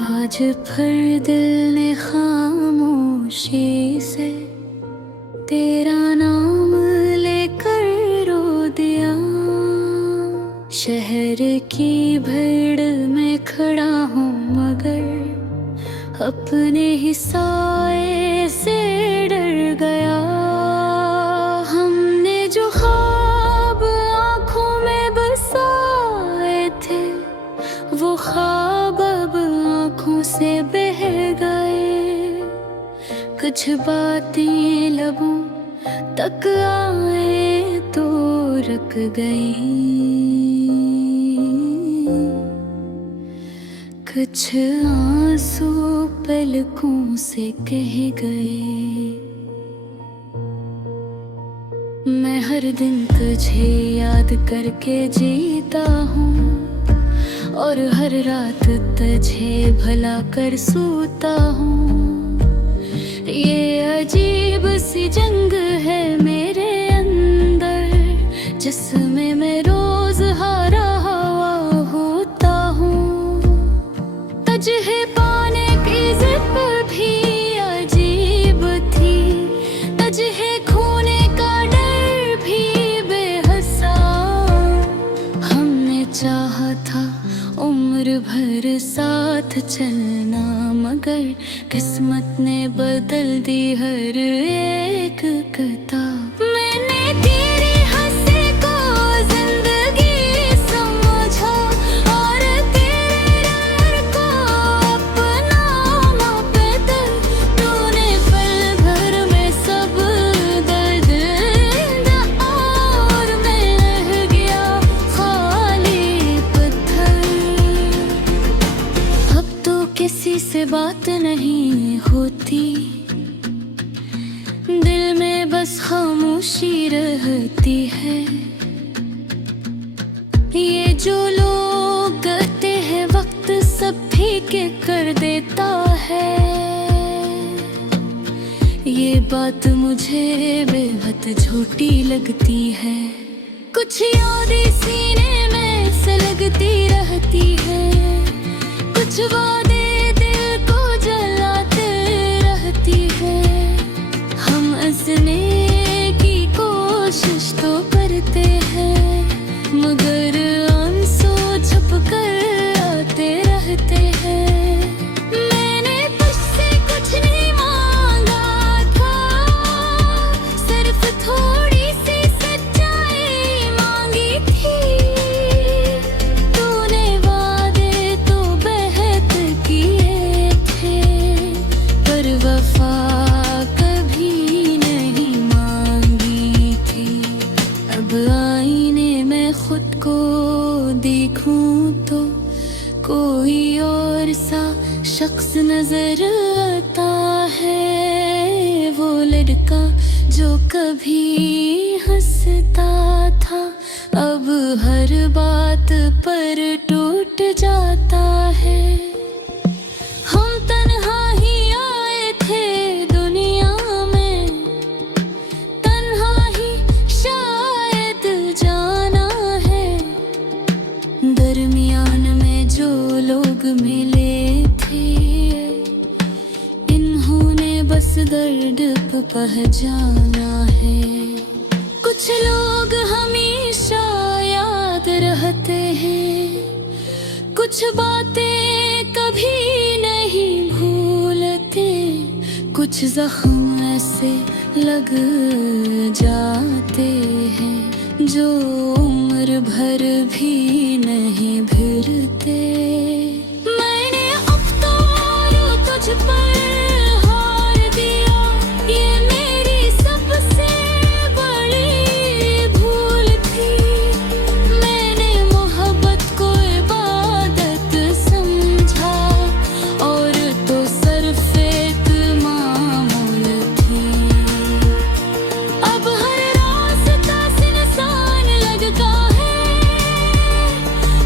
आज फिर दिल ने खामोशी से तेरा नाम लेकर रो दिया। शहर की भीड़ में खड़ा हूँ मगर अपने ही साए से डर गया। हमने जो ख्वाब आँखों में बसाए थे वो ख्वाब अब आँखों से बह गए। कुछ बातें लबों तक आए तो रुक गई, कुछ आंसू पलकों से कह गए। मैं हर दिन तुझे याद करके जीता हूँ और हर रात तुझे भला कर सोता हूँ। ये अजीब सी जंग है मेरे अंदर जिसमें मैं रोज हारा हुआ होता हूँ। तुझे पाने की जिद भी अजीब थी, तुझे खोने का डर भी बेहसा। हमने चाहा था उम्र भर साथ चलना मगर किस्मत ने बदल दी हर एक किताब। मैंने तेरे हंसी को जिंदगी समझा और तेरे डर को अपना मापता। तूने पल भर में सब दर्द दिया और मैं रह गया खाली पत्थर। अब तो किसी से बात नहीं होती, दिल में बस खामोशी रहती है। ये जो लोग कहते हैं वक्त सब ठीक कर देता है, ये बात मुझे बेहद झूठी लगती है। कुछ यादें सीने में सुलगती रहती है, कुछ वादे दिल को जलाते रहती है। हम हंसने की कोशिश तो करते हैं मगर आंसू छुप कर आते रहते हैं। मैंने तुझसे कुछ नहीं मांगा था, सिर्फ थोड़ी सी सच्चाई मांगी थी। तूने वादे तो बेहद किए थे पर वफा कभी नहीं मांगी थी। अब आईने में खुद को देखूं तो कोई और सा शख्स नजर आता है। वो लड़का जो कभी हंसता था अब हर बात पर टूट जाता है। हम तन्हा ही आए थे दुनिया में, तन्हा ही शायद जाना है। दरमियान में जो लोग मिले थे इन्होंने बस दर्द पे पहचाना है। कुछ लोग हमेशा याद रहते हैं, कुछ बातें कभी नहीं भूलते। कुछ जख्म ऐसे लग जाते हैं जो उम्र भर भी नहीं भिड़ते। मैंने अब तो तुझ पर हार दिया, ये मेरी सबसे बड़ी भूल थी। मैंने मोहब्बत को इबादत समझा और तो सिर्फ एक मामूल थी। अब हर रास्ता सुनसान लगता है,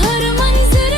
हर मंजिल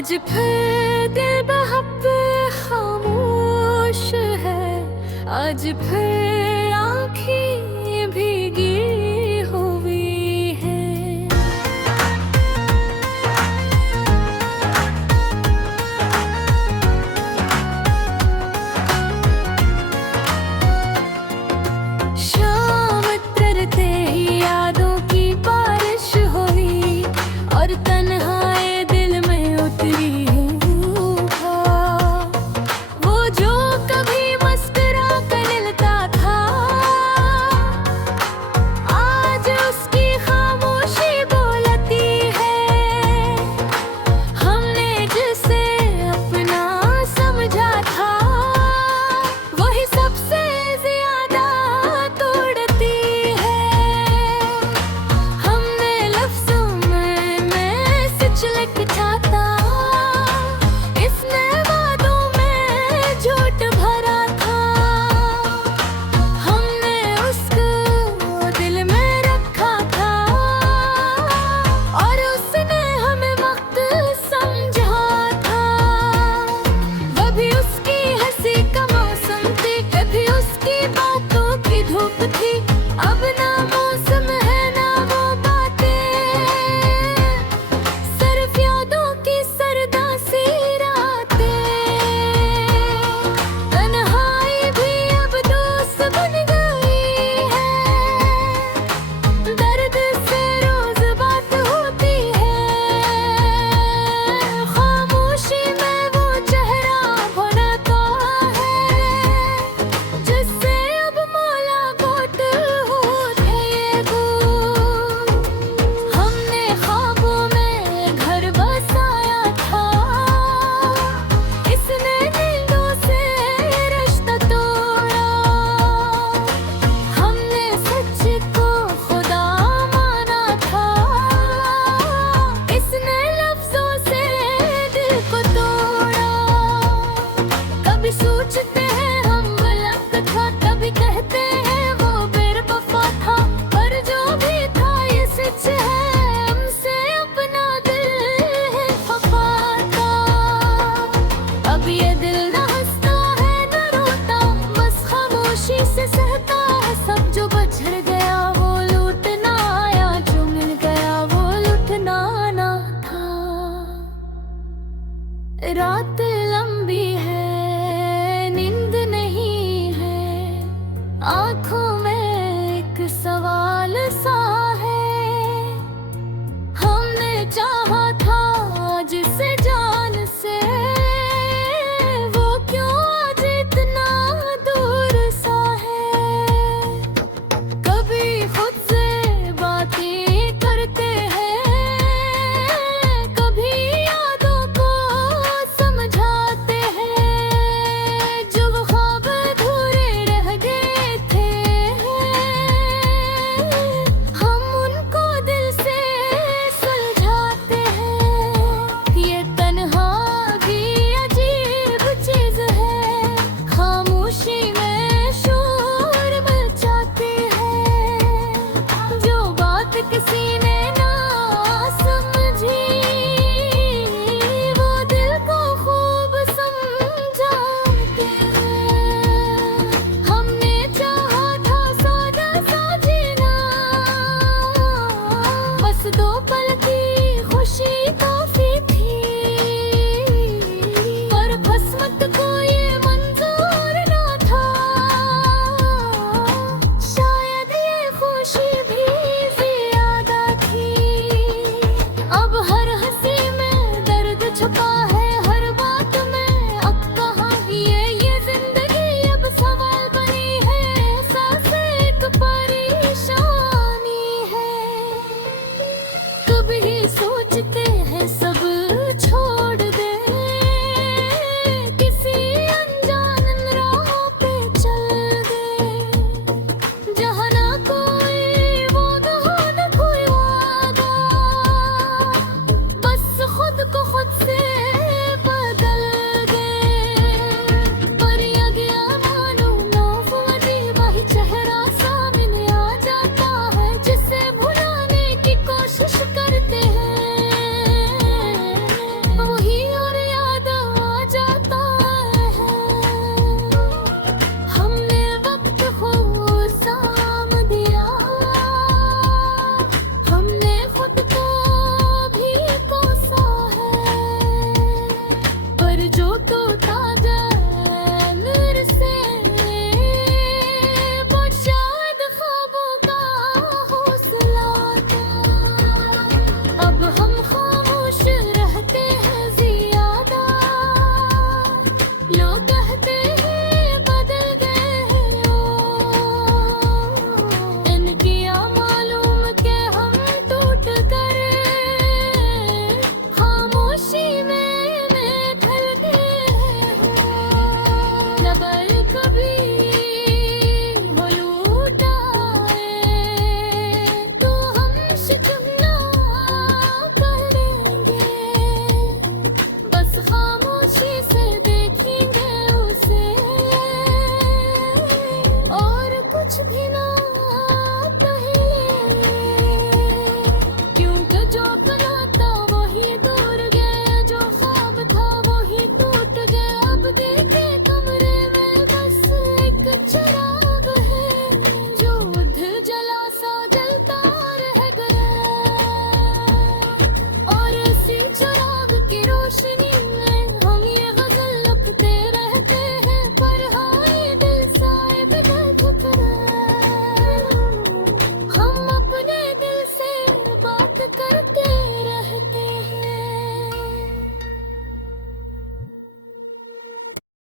आज फिर दिल बहक खामोश है, आज फिर आँखें भीगी हुई है। शाम तरते ही यादों की बारिश हुई और तन्हाई दिल में उतरी वो जो कभी मुस्कुरा कर मिलता था, आज उसकी खामोशी बोलती है। हमने जिसे अपना समझा था, वही सबसे ज्यादा तोड़ती है। हमने लफ्जों में मैसेज लिखा था, इसने बातों में झूठ भरा था। हमने उसको दिल में रखा था और उसने हमें वक्त समझा था। कभी उसकी हंसी का मौसम थी, कभी उसकी बातों की धूप थी। अब ना मौसम है ना वो बातें, सिर्फ यादों की सरदा सी रातें। तन्हाई भी अब दोस्त बन गई है, दर्द से रोज बात होती है। खामोशी में वो चेहरा बनाता है, जिससे अब मुलाकात होती है। हमने ख्वाबों में घर बसाया था, इसने नींदों से रिश्ता तोड़ा। हमने सच को खुदा माना था, इसने लफ्जों से दिल को तोड़ा। कभी सोचते